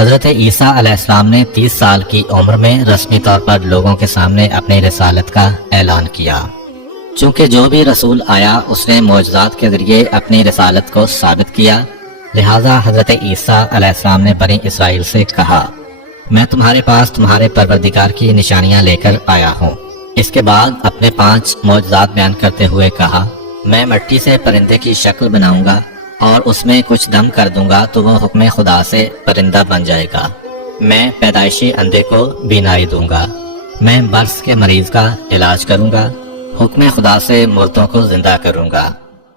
حضرت عیسیٰ علیہ السلام نے 30 سال کی عمر میں رسمی طور پر لوگوں کے سامنے اپنی رسالت کا اعلان کیا۔ چونکہ جو بھی رسول آیا اس نے معجزات کے ذریعے اپنی رسالت کو ثابت کیا، لہٰذا حضرت عیسیٰ علیہ السلام نے بنی اسرائیل سے کہا، میں تمہارے پاس تمہارے پروردگار کی نشانیاں لے کر آیا ہوں۔ اس کے بعد اپنے 5 معجزات بیان کرتے ہوئے کہا، میں مٹی سے پرندے کی شکل بناؤں گا اور اس میں کچھ دم کر دوں گا تو وہ حکم خدا سے پرندہ بن جائے گا۔ میں پیدائشی اندھے کو بینائی دوں گا۔ میں برس کے مریض کا علاج کروں گا۔ حکم خدا سے مردوں کو زندہ کروں گا۔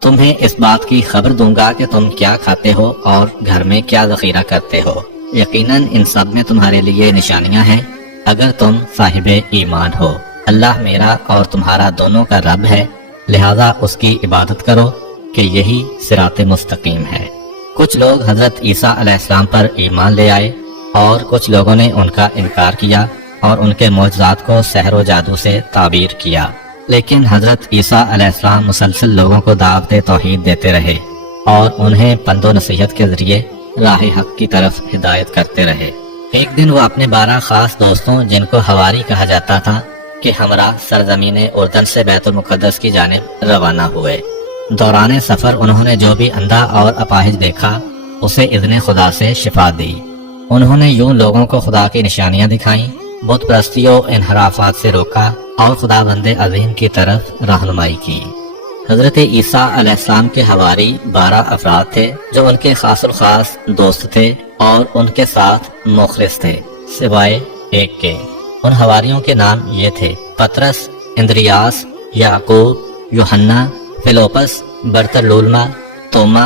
تمہیں اس بات کی خبر دوں گا کہ تم کیا کھاتے ہو اور گھر میں کیا ذخیرہ کرتے ہو۔ یقیناً ان سب میں تمہارے لیے نشانیاں ہیں اگر تم صاحب ایمان ہو۔ اللہ میرا اور تمہارا دونوں کا رب ہے، لہذا اس کی عبادت کرو کہ یہی صراط مستقیم ہے۔ کچھ لوگ حضرت عیسیٰ علیہ السلام پر ایمان لے آئے اور کچھ لوگوں نے ان کا انکار کیا اور ان کے معجزات کو سحر و جادو سے تعبیر کیا، لیکن حضرت عیسیٰ علیہ السلام مسلسل لوگوں کو دعوت توحید دیتے رہے اور انہیں پند و نصیحت کے ذریعے راہ حق کی طرف ہدایت کرتے رہے۔ ایک دن وہ اپنے 12 خاص دوستوں، جن کو حواری کہا جاتا تھا، کے ہمراہ سرزمین اردن سے بیت المقدس کی جانب روانہ ہوئے۔ دوران سفر انہوں نے جو بھی اندھا اور اپاہج دیکھا اسے اذن خدا سے شفا دی۔ انہوں نے یوں لوگوں کو خدا کی نشانیاں دکھائیں، بت پرستی و انحرافات سے روکا اور خدا بند عظیم کی طرف رہنمائی کی۔ حضرت عیسیٰ علیہ السلام کے حواری 12 افراد تھے جو ان کے خاص الخاص دوست تھے اور ان کے ساتھ مخلص تھے، سوائے ایک کے۔ ان حواریوں کے نام یہ تھے: پطرس، اندریاس، یعقوب، یوحنا، فیلوپس، برتلولما، توما،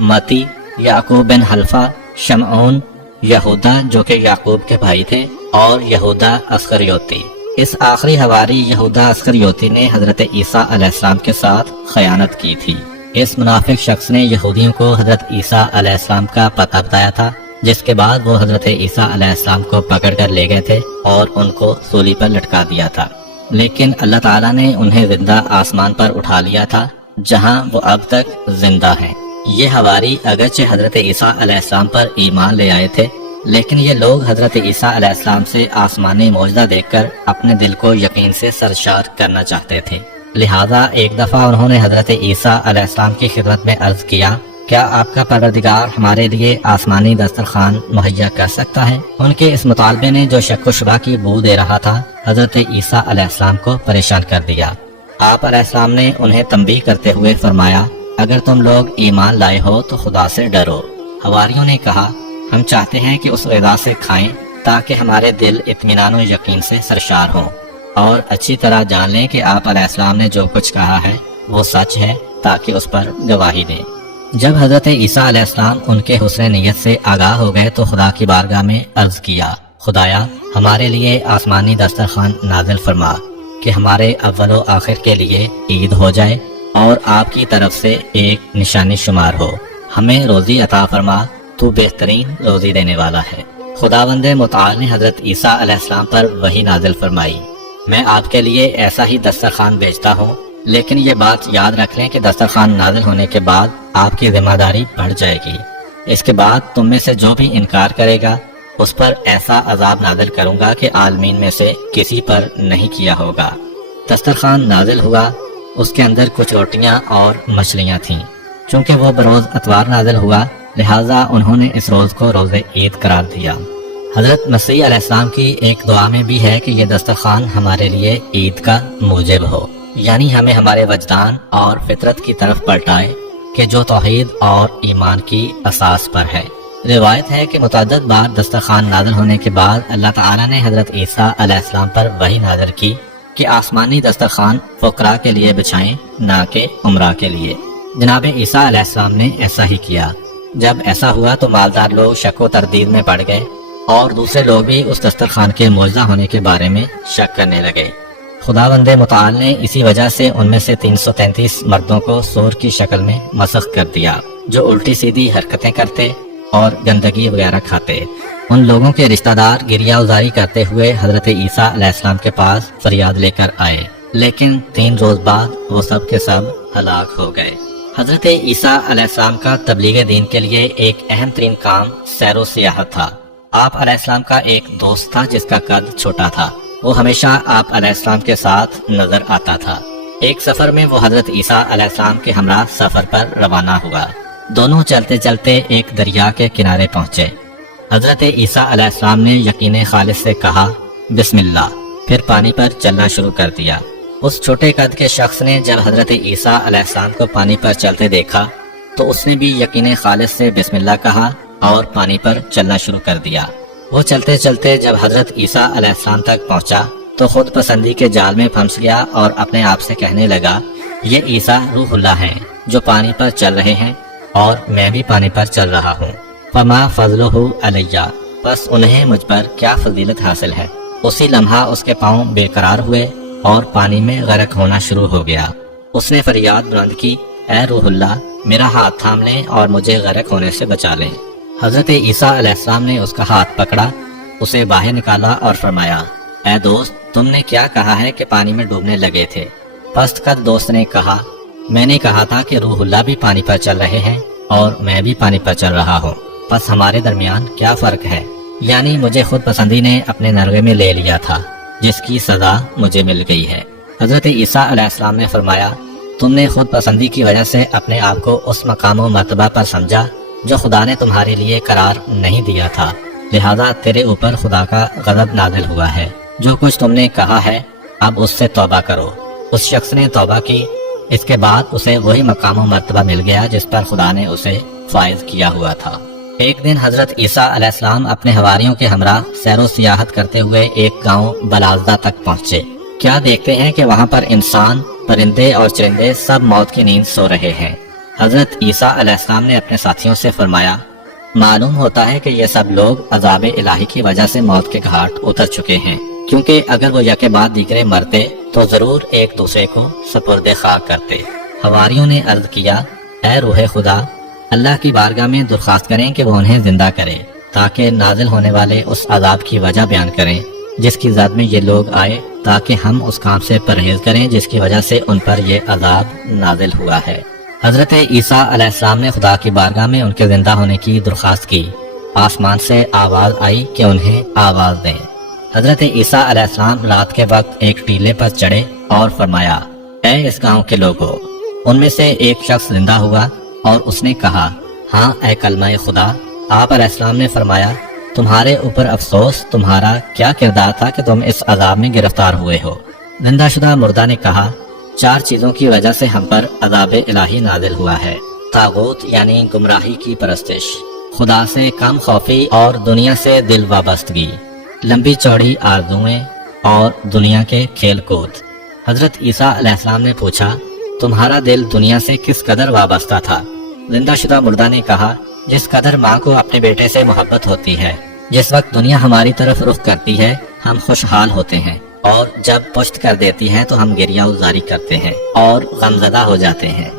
متی، یعقوب بن حلفہ، شمعون، یہودا جو کہ یعقوب کے بھائی تھے، اور یہودا اسخریوتی۔ اس آخری حواری یہودا اسخریوتی نے حضرت عیسیٰ علیہ السلام کے ساتھ خیانت کی تھی۔ اس منافق شخص نے یہودیوں کو حضرت عیسیٰ علیہ السلام کا پتہ بتایا تھا، جس کے بعد وہ حضرت عیسیٰ علیہ السلام کو پکڑ کر لے گئے تھے اور ان کو سولی پر لٹکا دیا تھا، لیکن اللہ تعالیٰ نے انہیں زندہ آسمان پر اٹھا لیا تھا، جہاں وہ اب تک زندہ ہیں۔ یہ حواری اگرچہ حضرت عیسیٰ علیہ السلام پر ایمان لے آئے تھے، لیکن یہ لوگ حضرت عیسیٰ علیہ السلام سے آسمانی معجزہ دیکھ کر اپنے دل کو یقین سے سرشار کرنا چاہتے تھے۔ لہذا ایک دفعہ انہوں نے حضرت عیسیٰ علیہ السلام کی خدمت میں عرض کیا، کیا آپ کا پروردگار ہمارے لیے آسمانی دسترخوان مہیا کر سکتا ہے؟ ان کے اس مطالبے نے جو شک و شبہ کی بو دے رہا تھا حضرت عیسیٰ علیہ السلام کو پریشان کر دیا۔ آپ علیہ السلام نے انہیں تنبیہ کرتے ہوئے فرمایا، اگر تم لوگ ایمان لائے ہو تو خدا سے ڈرو۔ حواریوں نے کہا، ہم چاہتے ہیں کہ اس غذا سے کھائیں تاکہ ہمارے دل اطمینان و یقین سے سرشار ہوں اور اچھی طرح جان لیں کہ آپ علیہ السلام نے جو کچھ کہا ہے وہ سچ ہے، تاکہ اس پر گواہی دیں۔ جب حضرت عیسیٰ علیہ السلام ان کے حسن نیت سے آگاہ ہو گئے تو خدا کی بارگاہ میں عرض کیا، خدایا ہمارے لیے آسمانی دسترخوان نازل فرما کہ ہمارے اول و آخر کے لیے عید ہو جائے اور آپ کی طرف سے ایک نشانی شمار ہو۔ ہمیں روزی عطا فرما، تو بہترین روزی دینے والا ہے۔ خداوند متعال نے حضرت عیسیٰ علیہ السلام پر وحی نازل فرمائی، میں آپ کے لیے ایسا ہی دسترخوان بھیجتا ہوں، لیکن یہ بات یاد رکھ لیں کہ دسترخوان نازل ہونے کے بعد آپ کی ذمہ داری بڑھ جائے گی۔ اس کے بعد تم میں سے جو بھی انکار کرے گا اس پر ایسا عذاب نازل کروں گا کہ عالمین میں سے کسی پر نہیں کیا ہوگا۔ دسترخوان نازل ہوا، اس کے اندر کچھ روٹیاں اور مچھلیاں تھیں۔ چونکہ وہ بروز اتوار نازل ہوا، لہٰذا انہوں نے اس روز کو روز عید قرار دیا۔ حضرت مسیح علیہ السلام کی ایک دعا میں بھی ہے کہ یہ دسترخوان ہمارے لیے عید کا موجب ہو، یعنی ہمیں ہمارے وجدان اور فطرت کی طرف پلٹائے کہ جو توحید اور ایمان کی اساس پر ہے۔ روایت ہے کہ متعدد بار دسترخوان نازل ہونے کے بعد اللہ تعالیٰ نے حضرت عیسیٰ علیہ السلام پر وحی نازل کی کہ آسمانی دسترخوان فقراء کے لیے بچھائیں، نہ کہ عمرہ کے لیے۔ جناب عیسیٰ علیہ السلام نے ایسا ہی کیا۔ جب ایسا ہوا تو مالدار لوگ شک و تردید میں پڑ گئے اور دوسرے لوگ بھی اس دسترخوان کے معجزہ ہونے کے بارے میں شک کرنے لگے۔ خداوند متعال نے اسی وجہ سے ان میں سے 333 مردوں کو سور کی شکل میں مسخ کر دیا، جو الٹی سیدھی حرکتیں کرتے اور گندگی وغیرہ کھاتے۔ ان لوگوں کے رشتہ دار گریہ ازاری کرتے ہوئے حضرت عیسیٰ علیہ السلام کے پاس فریاد لے کر آئے، لیکن 3 روز بعد وہ سب کے سب ہلاک ہو گئے۔ حضرت عیسیٰ علیہ السلام کا تبلیغ دین کے لیے ایک اہم ترین کام سیر و سیاحت تھا۔ آپ علیہ السلام کا ایک دوست تھا جس کا قد چھوٹا تھا۔ وہ ہمیشہ آپ علیہ السلام کے ساتھ نظر آتا تھا۔ ایک سفر میں وہ حضرت عیسیٰ علیہ السلام کے ہمراہ سفر پر روانہ ہوا۔ دونوں چلتے چلتے ایک دریا کے کنارے پہنچے۔ حضرت عیسیٰ علیہ السلام نے یقین خالص سے کہا بسم اللہ، پھر پانی پر چلنا شروع کر دیا۔ اس چھوٹے قد کے شخص نے جب حضرت عیسیٰ علیہ السلام کو پانی پر چلتے دیکھا تو اس نے بھی یقین خالص سے بسم اللہ کہا اور پانی پر چلنا شروع کر دیا۔ وہ چلتے چلتے جب حضرت عیسیٰ علیہ السلام تک پہنچا تو خود پسندی کے جال میں پھنس گیا اور اپنے آپ سے کہنے لگا، یہ عیسیٰ روح اللہ ہیں جو پانی پر چل رہے ہیں اور میں بھی پانی پر چل رہا ہوں۔ فما فضلہ علیہ، بس انہیں مجھ پر کیا فضیلت حاصل ہے۔ اسی لمحہ اس کے پاؤں بے قرار ہوئے اور پانی میں غرق ہونا شروع ہو گیا۔ اس نے فریاد بلند کی، اے روح اللہ، میرا ہاتھ تھام لیں اور مجھے غرق ہونے سے بچا لیں۔ حضرت عیسیٰ علیہ السلام نے اس کا ہاتھ پکڑا، اسے باہر نکالا اور فرمایا، اے دوست، تم نے کیا کہا ہے کہ پانی میں ڈوبنے لگے تھے؟ پست قد دوست نے کہا، میں نے کہا تھا کہ روح اللہ بھی پانی پر چل رہے ہیں اور میں بھی پانی پر چل رہا ہوں، بس ہمارے درمیان کیا فرق ہے؟ یعنی مجھے خود پسندی نے اپنے نرغے میں لے لیا تھا، جس کی سزا مجھے مل گئی ہے۔ حضرت عیسیٰ علیہ السلام نے فرمایا، تم نے خود پسندی کی وجہ سے اپنے آپ کو اس مقام و مرتبہ پر سمجھا جو خدا نے تمہارے لیے قرار نہیں دیا تھا، لہذا تیرے اوپر خدا کا غضب نازل ہوا ہے۔ جو کچھ تم نے کہا ہے اب اس سے توبہ کرو۔ اس شخص نے توبہ کی، اس کے بعد اسے وہی مقام و مرتبہ مل گیا جس پر خدا نے اسے فائز کیا ہوا تھا۔ ایک دن حضرت عیسیٰ علیہ السلام اپنے حواریوں کے ہمراہ سیر و سیاحت کرتے ہوئے ایک گاؤں بلازدہ تک پہنچے۔ کیا دیکھتے ہیں کہ وہاں پر انسان، پرندے اور چرندے سب موت کی نیند سو رہے ہیں۔ حضرت عیسیٰ علیہ السلام نے اپنے ساتھیوں سے فرمایا، معلوم ہوتا ہے کہ یہ سب لوگ عذاب الہی کی وجہ سے موت کے گھاٹ اتر چکے ہیں، کیونکہ اگر وہ یکے بعد دیگرے مرتے تو ضرور ایک دوسرے کو سپرد خاک کرتے۔ حواریوں نے عرض کیا، اے روح خدا، اللہ کی بارگاہ میں درخواست کریں کہ وہ انہیں زندہ کرے تاکہ نازل ہونے والے اس عذاب کی وجہ بیان کریں جس کی زد میں یہ لوگ آئے، تاکہ ہم اس کام سے پرہیز کریں جس کی وجہ سے ان پر یہ عذاب نازل ہوا ہے۔ حضرت عیسیٰ علیہ السلام نے خدا کی بارگاہ میں ان کے زندہ ہونے کی درخواست کی۔ آسمان سے آواز آئی کہ انہیں آواز دیں۔ حضرت عیسیٰ علیہ السلام رات کے وقت ایک ٹیلے پر چڑھے اور فرمایا، اے اس گاؤں کے لوگوں، ان میں سے ایک شخص زندہ ہوا اور اس نے کہا، ہاں اے کلمہ خدا۔ آپ علیہ السلام نے فرمایا، تمہارے اوپر افسوس، تمہارا کیا کردار تھا کہ تم اس عذاب میں گرفتار ہوئے ہو؟ زندہ شدہ مردہ نے کہا، 4 چیزوں کی وجہ سے ہم پر عذاب الہی نازل ہوا ہے۔ طاغوت یعنی گمراہی کی پرستش، خدا سے کم خوفی اور دنیا سے دل وابستگی، لمبی چوڑی آرزوئیں اور دنیا کے کھیل کود۔ حضرت عیسیٰ علیہ السلام نے پوچھا، تمہارا دل دنیا سے کس قدر وابستہ تھا؟ زندہ شدہ مردہ نے کہا، جس قدر ماں کو اپنے بیٹے سے محبت ہوتی ہے۔ جس وقت دنیا ہماری طرف رخ کرتی ہے ہم خوشحال ہوتے ہیں، اور جب پشت کر دیتی ہے تو ہم گریہ وزاری کرتے ہیں اور غمزدہ ہو جاتے ہیں۔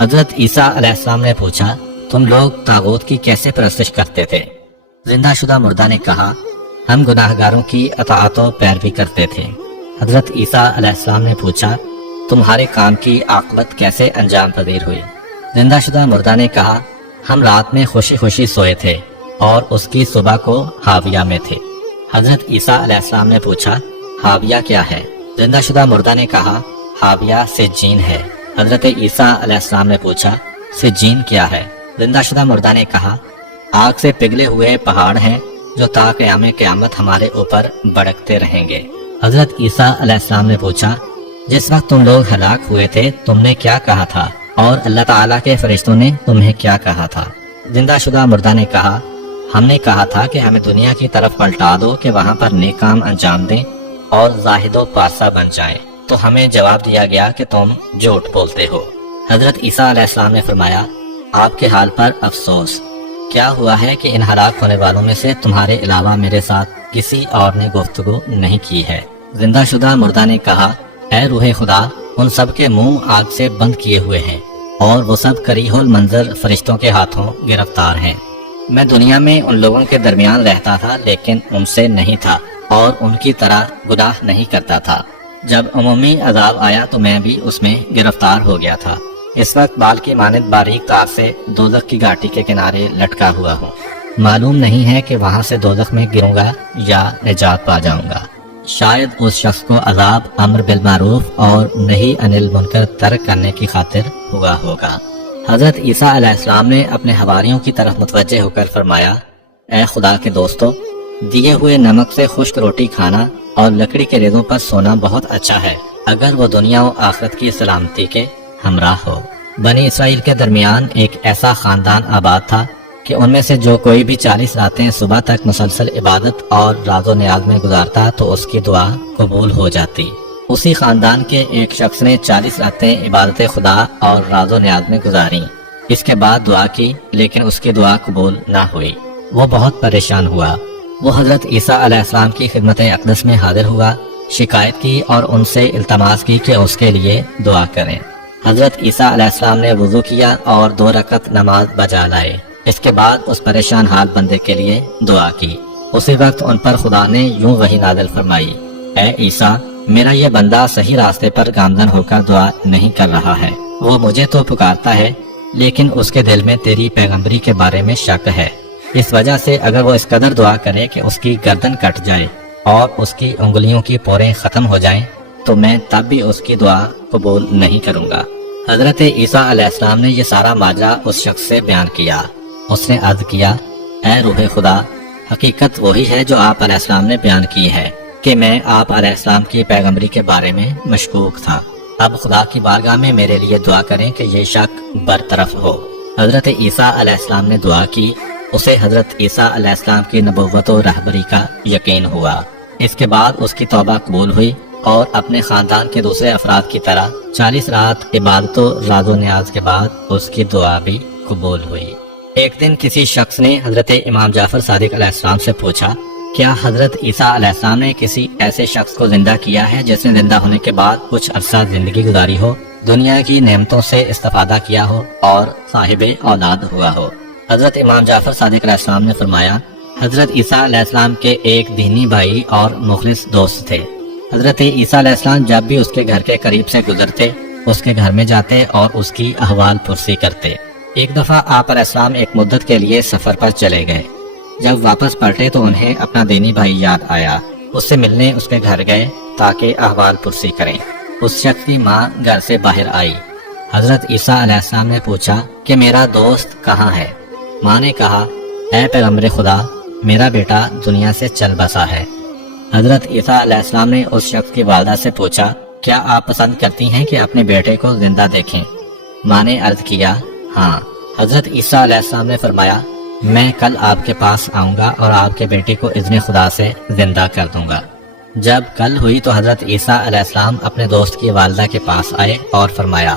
حضرت عیسیٰ علیہ السلام نے پوچھا، تم لوگ طاغوت کی کیسے پرستش کرتے تھے؟ زندہ شدہ مردہ نے کہا، ہم گناہگاروں کی اطاعت و پیروی کرتے تھے۔ حضرت عیسیٰ علیہ السلام نے پوچھا، تمہارے کام کی عاقبت کیسے انجام پذیر ہوئی؟ زندہ شدہ مردہ نے کہا، ہم رات میں خوشی خوشی سوئے تھے اور اس کی صبح کو حاویہ میں تھے۔ حضرت عیسیٰ علیہ السلام نے پوچھا، حاویہ کیا ہے؟ زندہ شدہ مردہ نے کہا، حاویہ سجین ہے۔ حضرت عیسیٰ علیہ السلام نے پوچھا، سجین کیا ہے؟ زندہ شدہ مردہ نے کہا، آگ سے پگھلے ہوئے پہاڑ ہیں جو تا قیام قیامت ہمارے اوپر بڑکتے رہیں گے۔ حضرت عیسیٰ علیہ السلام نے پوچھا، جس وقت تم لوگ ہلاک ہوئے تھے تم نے کیا کہا تھا اور اللہ تعالیٰ کے فرشتوں نے تمہیں کیا کہا تھا؟ زندہ شدہ مردہ نے کہا، ہم نے کہا تھا کہ ہمیں دنیا کی طرف پلٹا دو کہ وہاں پر نیک کام انجام دیں اور زاہد و پارسا بن جائیں، تو ہمیں جواب دیا گیا کہ تم جھوٹ بولتے ہو۔ حضرت عیسیٰ علیہ السلام نے فرمایا، آپ کے حال پر افسوس، کیا ہوا ہے کہ ان ہلاک ہونے والوں میں سے تمہارے علاوہ میرے ساتھ کسی اور نے گفتگو نہیں کی ہے؟ زندہ شدہ مردہ نے کہا، اے روح خدا، ان سب کے منہ آگ سے بند کیے ہوئے ہیں اور وہ سب کریہ المنظر فرشتوں کے ہاتھوں گرفتار ہیں۔ میں دنیا میں ان لوگوں کے درمیان رہتا تھا لیکن ان سے نہیں تھا اور ان کی طرح گناہ نہیں کرتا تھا۔ جب عمومی عذاب آیا تو میں بھی اس میں گرفتار ہو گیا تھا۔ اس وقت بال کی مانند باریک تار سے دوزخ کی گھاٹی کے کنارے لٹکا ہوا ہوں۔ معلوم نہیں ہے کہ وہاں سے دوزخ میں گروں گا یا نجات پا جاؤں گا۔ شاید اس شخص کو عذاب امر بالمعروف اور نہی عن المنکر ترک کرنے کی خاطر ہوا ہوگا۔ حضرت عیسیٰ علیہ السلام نے اپنے حواریوں کی طرف متوجہ ہو کر فرمایا، اے خدا کے دوستو، دیے ہوئے نمک سے خشک روٹی کھانا اور لکڑی کے ریزوں پر سونا بہت اچھا ہے، اگر وہ دنیا و آخرت کی سلامتی کے ہمراہ ہو۔ بنی اسرائیل کے درمیان ایک ایسا خاندان آباد تھا کہ ان میں سے جو کوئی بھی 40 راتیں صبح تک مسلسل عبادت اور راز و نیاز میں گزارتا تو اس کی دعا قبول ہو جاتی۔ اسی خاندان کے ایک شخص نے 40 راتیں عبادت خدا اور راز و نیاز میں گزاری، اس کے بعد دعا کی لیکن اس کی دعا قبول نہ ہوئی۔ وہ بہت پریشان ہوا۔ وہ حضرت عیسیٰ علیہ السلام کی خدمت اقدس میں حاضر ہوا، شکایت کی اور ان سے التماس کی کہ اس کے لیے دعا کریں۔ حضرت عیسیٰ علیہ السلام نے وضو کیا اور 2 رکعت نماز بجا لائے۔ اس کے بعد اس پریشان حال بندے کے لیے دعا کی۔ اسی وقت ان پر خدا نے یوں وحی نازل فرمائی، اے عیسیٰ، میرا یہ بندہ صحیح راستے پر گامزن ہو کر دعا نہیں کر رہا ہے، وہ مجھے تو پکارتا ہے لیکن اس کے دل میں تیری پیغمبری کے بارے میں شک ہے، اس وجہ سے اگر وہ اس قدر دعا کرے کہ اس کی گردن کٹ جائے اور اس کی انگلیوں کی پوریں ختم ہو جائیں تو میں تب بھی اس کی دعا قبول نہیں کروں گا۔ حضرت عیسیٰ علیہ السلام نے یہ سارا ماجرا اس شخص سے بیان کیا۔ اس نے عرض کیا، اے روح خدا، حقیقت وہی ہے جو آپ علیہ السلام نے بیان کی ہے کہ میں آپ علیہ السلام کی پیغمبری کے بارے میں مشکوک تھا۔ اب خدا کی بارگاہ میں میرے لیے دعا کریں کہ یہ شک برطرف ہو۔ حضرت عیسیٰ علیہ السلام نے دعا کی، اسے حضرت عیسیٰ علیہ السلام کی نبوت و رہبری کا یقین ہوا۔ اس کے بعد اس کی توبہ قبول ہوئی اور اپنے خاندان کے دوسرے افراد کی طرح 40 رات عبادت و راز و نیاز کے بعد اس کی دعا بھی قبول ہوئی۔ ایک دن کسی شخص نے حضرت امام جعفر صادق علیہ السلام سے پوچھا، کیا حضرت عیسیٰ علیہ السلام نے کسی ایسے شخص کو زندہ کیا ہے جس نے زندہ ہونے کے بعد کچھ عرصہ زندگی گزاری ہو، دنیا کی نعمتوں سے استفادہ کیا ہو اور صاحب اولاد ہوا ہو؟ حضرت امام جعفر صادق علیہ السلام نے فرمایا، حضرت عیسیٰ علیہ السلام کے ایک دینی بھائی اور مخلص دوست تھے۔ حضرت عیسیٰ علیہ السلام جب بھی اس کے گھر کے قریب سے گزرتے، اس کے گھر میں جاتے اور اس کی احوال پرسی کرتے۔ ایک دفعہ آپ علیہ السلام ایک مدت کے لیے سفر پر چلے گئے۔ جب واپس پلٹے تو انہیں اپنا دینی بھائی یاد آیا، اس سے ملنے اس کے گھر گئے تاکہ احوال پرسی کریں۔ اس شخص کی ماں گھر سے باہر آئی۔ حضرت عیسیٰ علیہ السلام نے پوچھا کہ میرا دوست کہاں ہے؟ ماں نے کہا، اے پیغمبر خدا، میرا بیٹا دنیا سے چل بسا ہے۔ حضرت عیسیٰ علیہ السلام نے اس شخص کی والدہ سے پوچھا، کیا آپ پسند کرتی ہیں کہ اپنے بیٹے کو زندہ دیکھیں؟ ماں نے عرض کیا، ہاں۔ حضرت عیسیٰ علیہ السلام نے فرمایا، میں کل آپ کے پاس آؤں گا اور آپ کے بیٹے کو اذن خدا سے زندہ کر دوں گا۔ جب کل ہوئی تو حضرت عیسیٰ علیہ السلام اپنے دوست کی والدہ کے پاس آئے اور فرمایا،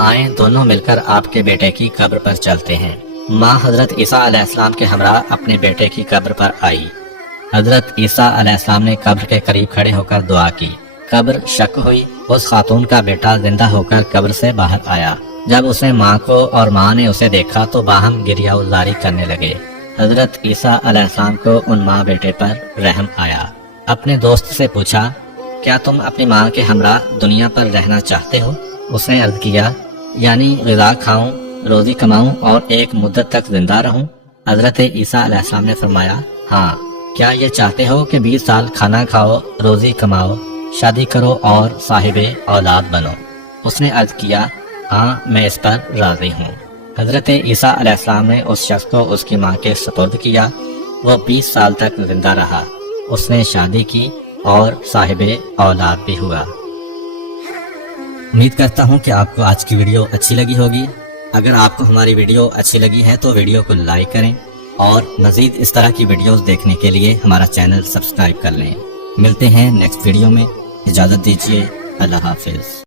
آئیں دونوں مل کر آپ کے بیٹے کی قبر پر چلتے ہیں۔ ماں حضرت عیسیٰ علیہ السلام کے ہمراہ اپنے بیٹے کی قبر پر آئی۔ حضرت عیسیٰ علیہ السلام نے قبر کے قریب کھڑے ہو کر دعا کی۔ قبر شک ہوئی، اس خاتون کا بیٹا زندہ ہو کر قبر سے باہر آیا۔ جب اس نے ماں کو اور ماں نے اسے دیکھا تو باہم گریہ ازاری کرنے لگے۔ حضرت عیسیٰ علیہ السلام کو ان ماں بیٹے پر رحم آیا۔ اپنے دوست سے پوچھا، کیا تم اپنی ماں کے ہمراہ دنیا پر رہنا چاہتے ہو؟ اس نے عرض کیا، یعنی غذا کھاؤں، روزی کماؤں اور ایک مدت تک زندہ رہوں؟ حضرت عیسیٰ علیہ السلام نے فرمایا، ہاں۔ کیا یہ چاہتے ہو کہ 20 سال کھانا کھاؤ، روزی کماؤ، شادی کرو اور صاحب اولاد بنو؟ اس نے عرض کیا، ہاں، میں اس پر راضی ہوں۔ حضرت عیسیٰ علیہ السلام نے اس شخص کو اس کی ماں کے سپرد کیا۔ وہ 20 سال تک زندہ رہا، اس نے شادی کی اور صاحب اولاد بھی ہوا۔ امید کرتا ہوں کہ آپ کو آج کی ویڈیو اچھی لگی ہوگی۔ اگر آپ کو ہماری ویڈیو اچھی لگی ہے تو ویڈیو کو لائک کریں اور مزید اس طرح کی ویڈیوز دیکھنے کے لیے ہمارا چینل سبسکرائب کر لیں۔ ملتے ہیں نیکسٹ ویڈیو میں، اجازت دیجیے، اللہ حافظ۔